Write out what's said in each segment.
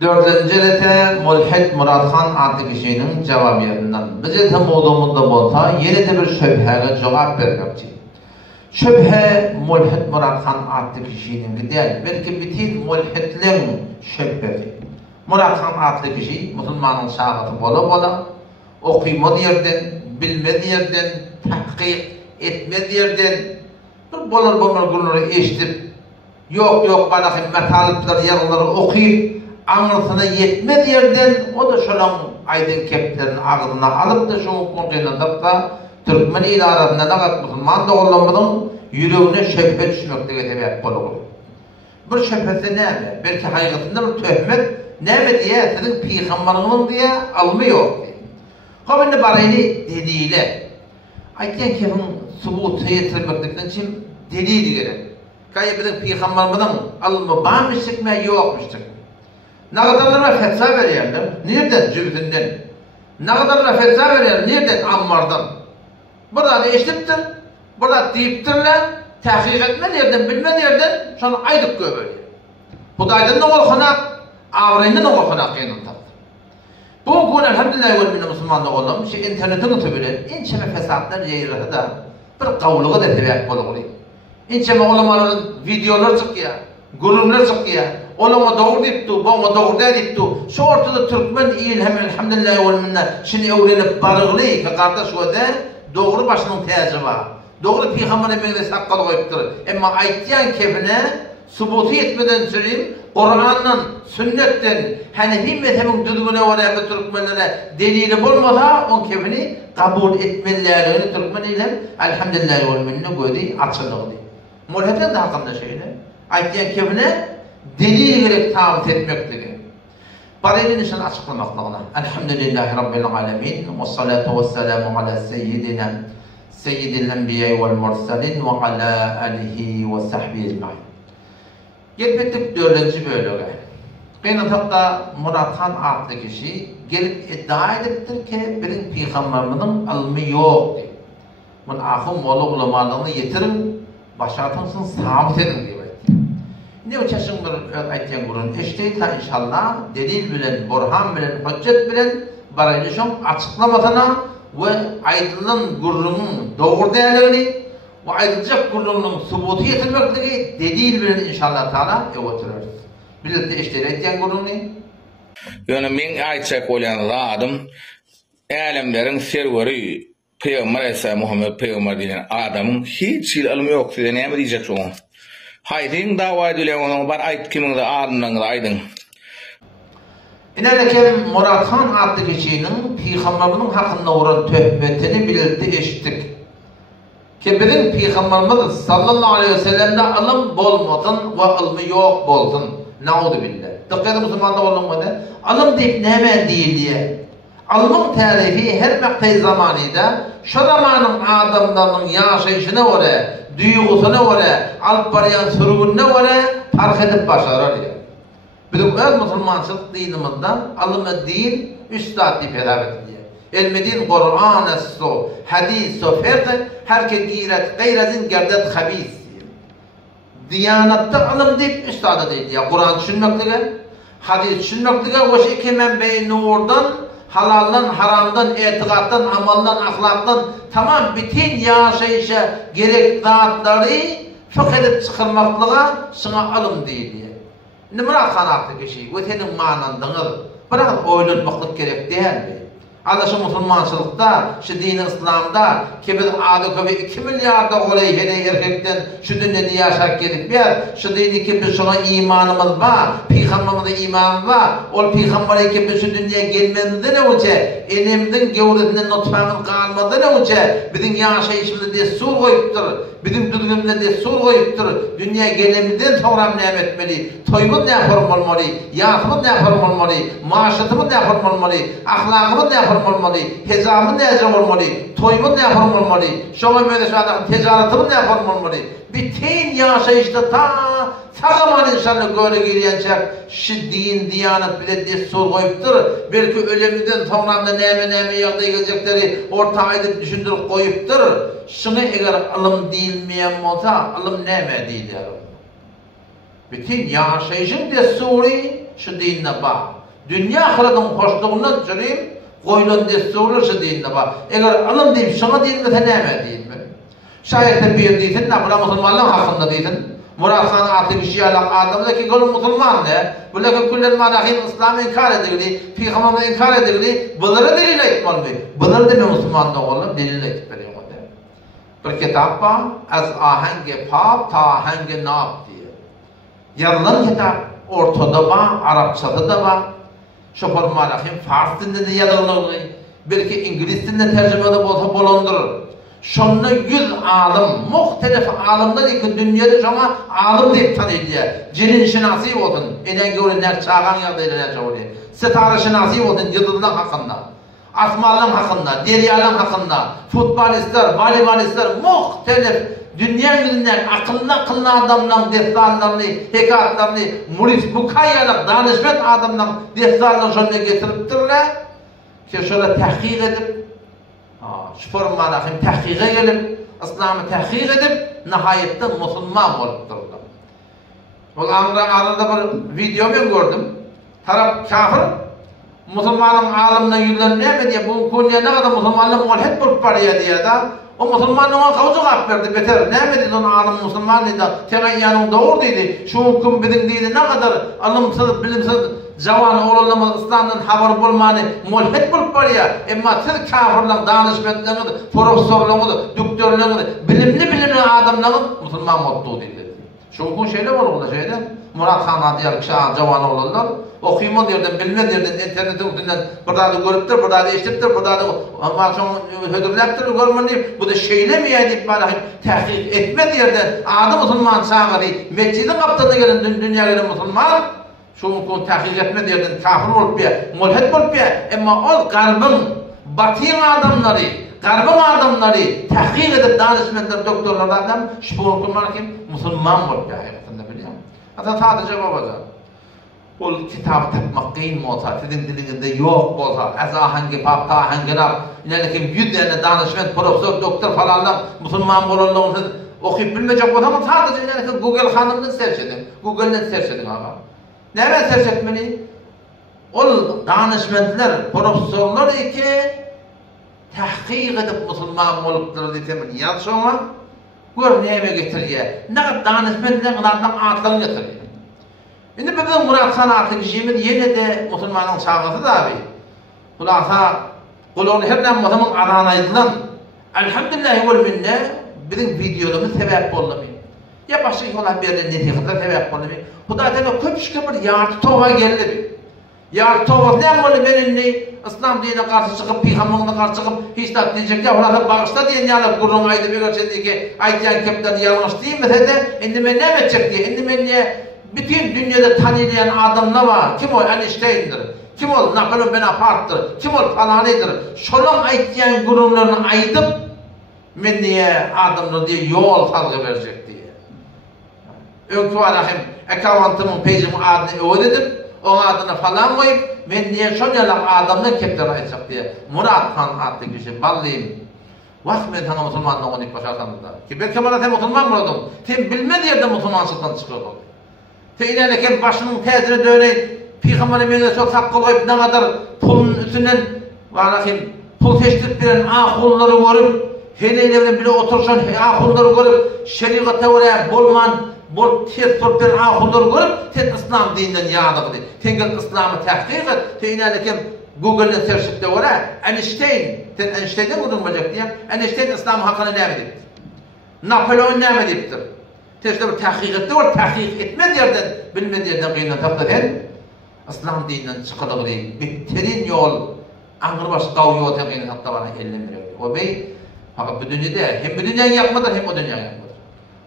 Dördüncü elete Mulhid Muratxan adlı kişinin cevabiyetinden. Bize tam olduğumunda olsa yeni de bir şüpheye cevap vermekçi. Şüphe Mulhid Muratxan adlı kişinin değil, belki bütün mulhidlerin şüphesi. Muratxan adlı kişi Müslümanın şahıtı bola okuymadı yerden, bilmedi yerden, tahkik etmedi yerden bir bolur günleri eşitip yok bana metalıplar yarıları okuyup anlatına yetmedi yerden o da şulan aydın keplerin ağzına alıp da şunu kontrolüne da Türkmen ili arasında da Müslüman da olanların yüreğine şüphe düşmekte sebep olur. Bu şüphesi ne mi? Belki hakikatinde bir töhmet ne mi diye sizin peygamberinin diye almıyor. Kabinde barayını dediğiyle ayten kefin subutu yetirmekten için dediği gerek. Kaybeden peygamberden alımı bağmıştık mı yokmuştuk. Ne kadarlar fetva veriyorlar? Nereden? Cübütünden. Ne kadarlar fetva veriyorlar? Nereden? Ammardan. Burada eşittir, burada deyiptirler, tahkik etme nereden, bilme nereden, şunu aydık göbeliyor. Hudaydan ne ol xanak, avrayından ne ol xanak yanın taktı. Bu gün elhamdülillah ölmüne Müslümanlık olalım, internetin ötübülen, inçeme fesatlar yayırları da bir kavluğa da sebep olur. İnçeme olamaların videolar çıkıyor, gururlar çıkıyor, olama doğru deyipti, bana doğru deyipti. Şu ortada Türkmen il hem elhamdülillah ölmüne, şimdi evlenip barıqlı ki kardeş o da, doğru başının teyacı var. Doğru peygamber emekle sakkalı koyuptur. Ama aytyan kefine subutu etmeden süreyim, Kur'an'dan, sünnetten, Hanefi mezhebin düzgüne oraya Türkmenlere delili bulmasa on kefini kabul etmelilerini Türkmen ile elhamdülillah olmenine koyduğu açılığıydı. Mulhid'in de hakkında şeyle aytyan kefine delil gerek taahhüt etmektir. Parayı nişan açıklamaklarına. Elhamdülillahi Rabbil alemin. Ve salatu ve selamu ala seyyidina seyyidil enbiya vel mursalin ve ala alihi ve sahbihi ecmaîn. Gelbettik dördüncü bölüge. Kıynatakta Muratxan adlı kişi gelip iddia ediptir ki benim peygamberimizin ilmi yok diye. Bunun ahım oğlu ulamalığını yetirin, başartınsın, sabit edin diye. Ne uçasın bir aytyan gurun eşteyta inşallah delil bilen, burhan bilen, hüccet bilen baraylaşım açıklamasına ve aydınlan gurunun doğru değerlerini ve aydınacak gurunun subutu yetirmekliği delil bilen inşallah Teala otururuz. Birlikte eşteyta aytyan gurunu. Yani men aytacak olan adım alemlerin serveri Peygamber Aleyhisselam Muhammed Peygamber diyen adamın hiç ilmi yok size ne mi diyecek onu? Haydin dava edilen onun var ayet kimin de ardından aydın. İnanırken Muratxan adlı kişinin peygamberinin hakkında olan töhmetini bildi eşittik. Ki bizim peygamberimiz sallallahu aleyhi ve sellem'de ilim bolmasın ve ilmi yok bolsun. Naudu billah. Tıkkıda Müslüman'da olunmadı. İlim deyip neme değil diye. İlmin tarifi her mektay zamanida şu zamanın adamlarının yaşayışına göre duygusuna göre, alıp barayan sürgününe göre fark edip başarır diye. Bizim öz Müslümançılık dinimizden alımı din üstad deyip helal ediyor. Elmi din Kur'an-ı hadis-o fıkh, herkes gayretin gerdet habis. Diyanatta alım deyip üstad ediyor. Kur'an düşünmekliğe, hadis düşünmekliğe, o şey ki menbe-i nurdan, halaldan, haramdan, etikattan, amaldan, ahlaktan tamam bütün yaşayışa gerek zatları fıkh edip çıkarmaklığa sana alım değil diye. Ne Muratxan adlı kişi, ötenin manandığını bırakıp oylanmaklık gerek değil mi? Adaşı Müslümançılıkta, şu din-i İslam'da ki biz adı köpü 2 milyarda orayı erkekten şu dünyada yaşak gelip yer, şu dini ki biz şuna imanımız var, peygamberimizde iman var, o peygamberi ki biz şu dünyaya gelmemizde ne önce, enemden gevuretinden nutfamız kalmadı ne önce, bizim yaşayışımızda destur koyuptur, bizim düzgünümüzde destur koyuptur, dünyaya gelemizden sonra ne etmeli, toyumuz ne yapalım olmalı, yatımız ne yapalım olmalı, maaşatımız ne yapalım olmalı, ahlakımız ne yapalım olmalı, hesabımız ne yapalım olmalı, toyumuz ne yapalım olmalı, şuna böyle şu anda ticaretimiz ne yapalım olmalı, bütün yaşayışta ta sağlaman insanlık göre geliyecek, şu din, diyanet bile destur koyuptur, belki ölümünden sonra da neme yağda gelecekleri orta edip düşündürüp koyuptur, şunu eğer alım değilmeyen olsa, alım neme değil. Bütün yaşayışın desturi, şu dinine bak. Dünya ahiretin hoşluğundan çöreyim, koyulun destur şu dinine bak. Eğer alım deyip şuna dinine teneme değil mi? Şayet de bir deysin, buna Müslümanlığın hakkında deysin. Murat Khan atı bir şey alak adamda ki gönül Müslüman ne? Buradaki kullen madahin İslam'ı inkar edildi, Peygamber'i inkar edildi. Bunları delil etmeli mi? Bunları deme Müslümanlığı oğlum delil etmeli mi? Bir kitap var, az ahenge pap ta ahenge nap diye. Yazılan kitap ortada var, Arapçada da var. Şoför malahim Fars dilinde de yazılan, belki İngiliz dilinde tercümede olsa bulundurur. Şonda 100 alim, muhtelif alimler ki dünyada şoma alim deyip tanıydı. Cinin şinasi olsun, eden görünler çağan yağdayla çoğuluyor. Setara şinasi olsun, yıldızlar hakkında, asmallar hakkında, deryalar hakkında, futbolistler, voleybolistler, muhtelif dünya yüzünden akıllı adamdan destanlarını, hekayatlarını, muris bukayalık, danışmet adamdan destanlarını şonda getiriptirler. Ki şöyle tahkik edip, şu formada hem tahkike gelip, İslam'ı tahkik edip, nihayette Müslüman olup durdu. O arada bir video ben gördüm. Taraf kafir, Müslümanın alimden yüzlerine mi diye, bu konuya ne kadar Müslümanlığı mulhid bulup paraya diye da, o Müslümanlığa kavucu cevap verdi, beter. Ne mi dedi onun alim Müslümanlığında, temen yanında doğru dedi, şu hüküm bilin dedi, ne kadar alımsız, bilimsiz, Jawan oğlanımız İslam'dan haber bulmanı mulhid bulup paraya, ama siz kafirlerin danışmenleriniz, profesörleriniz, doktorlarınız, bilimli adamlarınız Müslüman oldu dedi. Şu hüküm şeyler olur şeyden, Murat Khan'a diğer Jawan oğlanlar, okuyma derden, bilme derden, internet üstünden burada görüptür, burada eşittir, burada ama sonra hödürleptir, görmeni bu da şeylemeye deyip bana tahkik etme derden, adı Müslüman çağırdı, mescidin kaptanına gelen dünyaya gelen Müslüman, şu hüküm tahkik etme derden, kafir olup ya, mulhid olup ya, ama o garbın, batıyın adamları, garbın adamları tahkik edip danışmenler, doktorlardan şu hükümler kim? Müslüman olup ya, hayatında biliyor musun? Hatta sadece babacağım. Ol kitap tapmak kıyım olsa, sizin dilinde yok olsa, az ahengi pap, ta ahengi nap, yani 100 tane danışmen, profesör, doktor falanlar, Müslüman olanlar okuyup bilmeyecek olsa ama sadece yani Google hanımını search edin, Google'den search edin ama. Nereden search etmeli? Ol danışmenler, profesörler ki tahkik edip Müslüman olupdur diyelim, yaz sonra gör neyime getiriyor. Ne kadar danışmenlerden adlarını getiriyor. Şimdi bizim Murat Khan artık işimiz yine de Müslümanın çağısı da abi. Kulağına kulağını her zaman adamın aranaydılan elhamdülillahi vel minne bizim videolarımız sebep oldu. Ya başka olan bir yerden neticede sebep oldu. Hudayda köp şükür bir yartı tova geldi. Yartı tova ne oldu benimle İslam dinine karşı çıkıp, Peygamberine karşı çıkıp hiç de diyecek ya orada bağışta diyen yalıp kurun aydı bir ölçedi ki ayetiyen kepten yanlış değil mi de indi ben ne edecek diye indi ben niye bütün dünyada tanıyan adamlar var. Kim o? Einstein'dir. Kim o? Napoleon Bonaparte'dır. Kim o? Falanıdır. Şolan ayetiyen kurumlarını ayıtıp men niye adamlar diye yol salgı verecek diye. Önkü alahim account'ımın page'imin adını öğretip onun adını falan koyup men niye şolan adamlar kepten ayacak diye. Murat Khan adlı kişi ballıyım. Vakt ben sana Müslümanlığı onu ilk başarsanız da. Ki belki bana sen Müslüman mı oldun? Sen bilmediği yerde Müslümansızdan çıkıyor oldu. Feyneleken başının tezine döneyim, Peygamber'e meyve çok hakkı koyup ne kadar pulun üstünden varlakim, pul teşkil veren ahulları görüp, hele bile otursan ahulları görüp, şeriata oraya bol tez tutup veren ahulları görüp, sen İslam dininden yağdı dedi. Sen gel İslam'ı tahkik et, feyneleken Google'den search'te oraya, Einstein, sen Einstein'den bulunmayacak diye, Einstein İslam hakkını ne edip? Napolyon ne ediptir? Teşte bir tahkik etti, o tahkik etmez yerden, bilmediği yerden kıyına takdirden, İslam dininden çıkılı değil, bitterin yol, ağırbaş qav yol kıyına hatta bana ellenmiyor. O bey, fakat bu dünyada hem bu dünyanın yapmadır, hem o dünyanın yapmadır.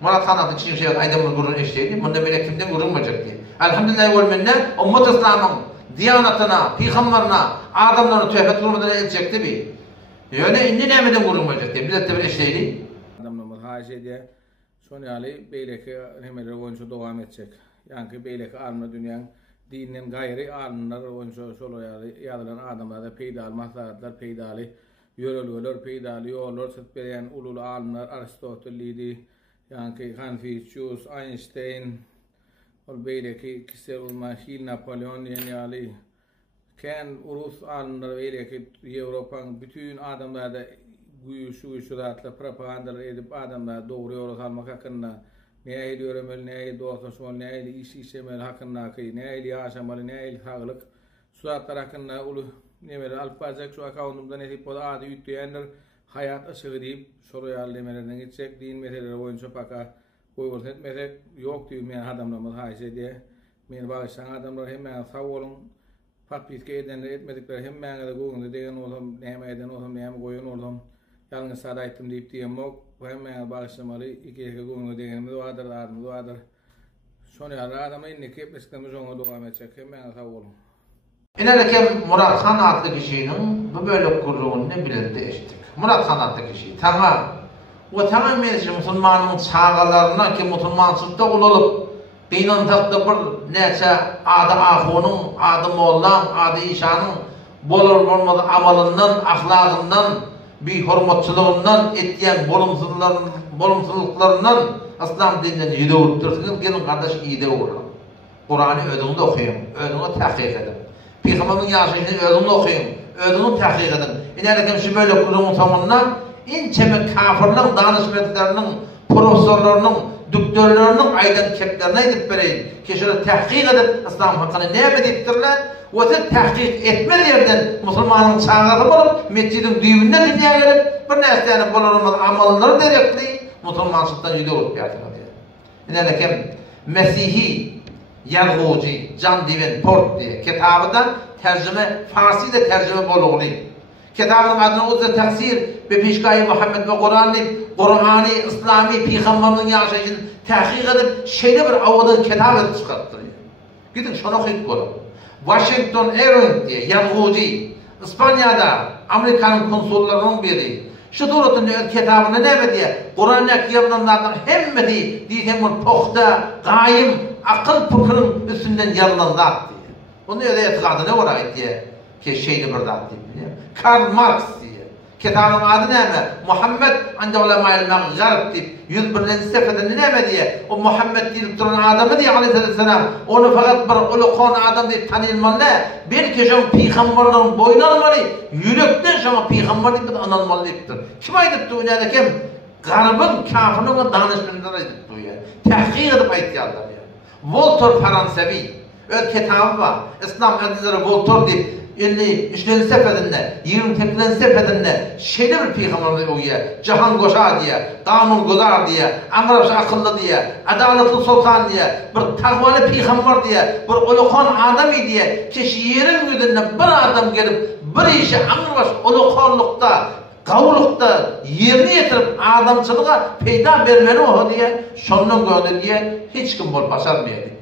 Murat Khan adlı kişi aydamın gururunu eşleydi, bunda böyle kimden gururmayacak diye. Elhamdülillah vel minne, ummet İslam'ın diyanatına, peygamberine, adamlarını tövbet kurmadan edecekti bir. Yani indi nemeden gururmayacak diye, bize de bir eşleydi. Adamlarımız haşe diye, son yali beyleki hemeleri oyuncu devam edecek. Yani beyleki armı dünyanın dinin gayri armılar oyuncu solo yadılan adamlar da peydal, maslahatlar peydali, yörülüler peydali, yollar sıtbeleyen ulul alımlar, Aristoteles'iydi, yani Confucius, Einstein, ol beyleki kisel ulmahil Napolyon yani ken Rus alınları beyleki Avrupa'nın bütün adamlarda şu zatla propaganda edip adamlar doğru yol almak hakkında ne ediyorum ne ediyorsun ne iş işemel hakkında ki ne yaşamalı ne sağlık suatlar hakkında ulu nemeli alpacak şu akavunumda ne tip adı yuttuyanlar hayat aşığı deyip soruyor demelerden gidecek din meseleleri boyunca paka koyulur etmesek yok diyor men adamlarımız hayse diye men bağışan adamlar hemen sağ olun patpiske edenler etmedikleri hemen de goğunda degen oldum neme eden oldum neme koyun oldum yalnız sada ettim deyip diyem yok hemen bağışlamalı iki goğunda degenimiz duadır sonra adamlar inni kepleşkimiz ona devam edecek hemen sağ olun. İlerken Murat Han adlı kişinin bu böyle kurduğunu ne bilir değiştik. Murat Han adlı kişi tamam. O tamam mezci Müslümanın çağalarına ki Müslümansızda olup kıynantakta bir neçe adı ahunun, adı mollan, adı işanın bolur olmadı amalından, ahlakından, bir hürmetçiliğinden, etkiyen bolumsuzluklarından İslam dininden yedi olurtursunuz. Gelin kardeş iyi de olur. Kur'an'ı ödünde okuyun, ödünde tahkik edin. Peygamberin yaşayışını ödünde okuyun, ödünde tahkik edin. İlerken şu böyle kurduğun zamanla inçeme kafirlerin, danışmetlerinin, profesörlerinin, doktorlarının aydan keplerine edip vereyin. Ki şöyle tahkik edip İslam hakkını ne ediptirler? O da tahkik etmez yerden Müslümanın çağatı bulup, mescidin düğününe dünyaya gelip, bir nesliğine bulunmaz amalları direktli, Müslümansızdan yüde olup yardım ediyor. İlerken Mesihi Yargıcı Can Diven Port diye kitabından tercüme, Farsi'de tercüme boluğunu. Kitabının adını uzun taksir ve Pişkayı Muhammed ve Kur'an'ı, İslami, Peygamber'in yaşayışını tahkik edip şeyde bir avadın kitap edip çıkarttırıyor. Gidin şunu okuyup görün. Washington Irving diye Yargıcı, İspanya'da Amerika'nın konsollarının biri. Şu doğrultuda kitabını ne diye Kur'an-ı Kerim'den hemmeti diyeceğim pohta, gayim, akıl pıkırın üstünden yalanlar diye. Bunu öyle etikadı ne oraya diye ki şeyini bir daha diye. Karl Marx diye. Kitabın adı ne mi? Muhammed ande ulemayel mağgarb diye. 101. sefeden ne mi diye. O Muhammed deyip duran adamı diye aleyhisselam. Onu fakat bir ulukon adam diye tanılmalı. Belki şu peygamberlerin boyun almalı. Yürekten şu peygamber deyip anılmalıdır. Kim aydıp dünyada kim? Garbın kafirinin ve danışmanları aydıp dünyada. Tahkik edip ayıtıyorlar ya. Voltaire Fransevi. Öyle kitabı var. İslam hadisleri Voltaire deyip 53. sefedinde, 28. sefedinde şeyde bir peygamberler uyuyor. Cihan Goşa diye, Kanun Gozar diye, Amrabş akıllı diye, Adaletli Sultan diye, bir takvalı peygamber diye, bir ulukon adamı diye, ki yerin yüzünden bir adam gelip bir işi Amrabş ulukonlukta, kavlukta yerini yetirip adamçılığa peyda vermeli o diye, şonun gördü diye hiç kim bol başarmayacak.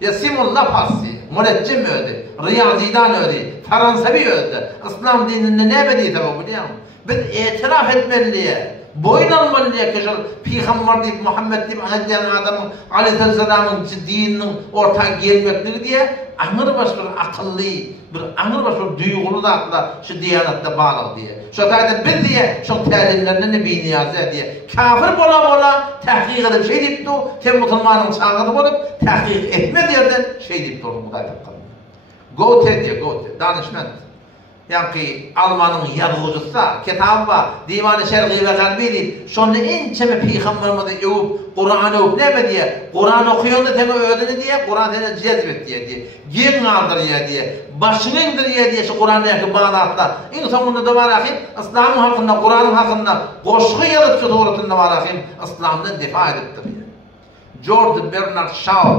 Ya Simon Lapassi, Muleccim öldü, Riyazi'dan öldü, Fransevi öldü. İslam dininde ne bediydi bu biliyor musun? Biz itiraf etmeliye, boyun almalıya ki Peygamber deyip, Muhammed deyip, anlayan adamın, Aleyhisselam'ın dininin ortadan gelmekliği diye anır baş bir akıllı, bir anır baş bir duygulu da akla şu diyanatta bağlı diye. Şu tayda bir diye, şu təlimlerine ne bir niyazı diye. Kafir bola tahkik edip şey deyip du, tem Müslümanın çağıdı bolup, tahkik etmedi yerden şey deyip du, bu da edip kalın. Goethe diye, Goethe, danışment. Yani Almanın yazıcısı, kitabı var, Divan-ı Şerqi ve Garbi deyip, şunu inçeme peygamberimizi övüp, Kur'an'ı övüp ne mi diye, Kur'an okuyon da teme ödünü diye, Kur'an teme cezbet diye, gen aldır diye, başını indir diye, şu Kur'an'ı yakın bağlatla. İnsan bunu da var akım, İslam'ın hakkında, Kur'an'ın hakkında, koşku yalıtçı doğrultunda var akım, İslam'dan defa ediptir. George Bernard Shaw,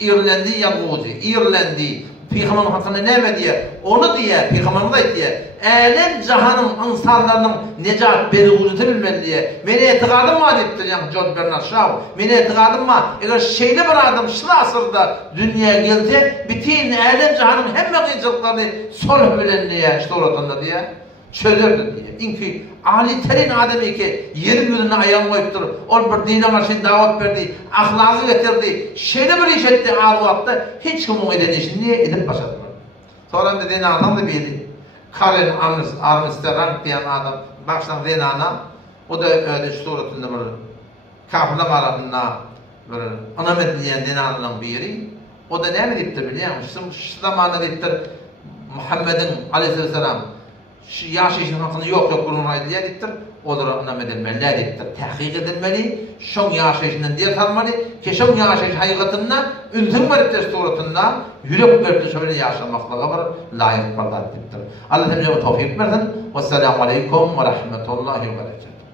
İrlandi yazıcı, İrlandi, Peygamber'in hakkında ne diye, onu diye, Peygamber'in de diye, alem cihanın insanlarının necat berğucutu bilmeli diye, meni etikadım var deyiptir yani George Bernard Shaw, meni etikadım var, eğer şeyli bir adam şu asırda dünyaya gelse, bütün alem cihanın hem mekicilliklerini solh bilen diye, işte orasında diye, çözürdü diye. İnki aliterin adamı ki yerin yüzüne ayağını koyup durur, o bir dine karşı davet verdi, ahlakı getirdi, şeyde bir iş etti, ağlattı, hiç kim o edin niye edip başladı. Sonra dediğin adam da bildi. Karen Armstrong diyen adam, baksan Renan'a, o da öyle suratında böyle, kafirler arasında bir anamet diyen dinanın biri. O da ne diptir biliyor musun? Şu zamanda diptir Muhammed'in aleyhisselam yaşayışının hakkını yok kurulmaydı diye diptir. Olar anamet edilmeli diptir. Tahkik edilmeli. Şon yaşayışından diye tanımalı. Ki şon yaşayış hakikatında ültüm var ettir suratında yürek verdi şöyle yaşamakla var layık kadar diptir. Allah temizliğe tevfik versin. Vesselamu aleyküm ve rahmetullahi ve berekatuhu.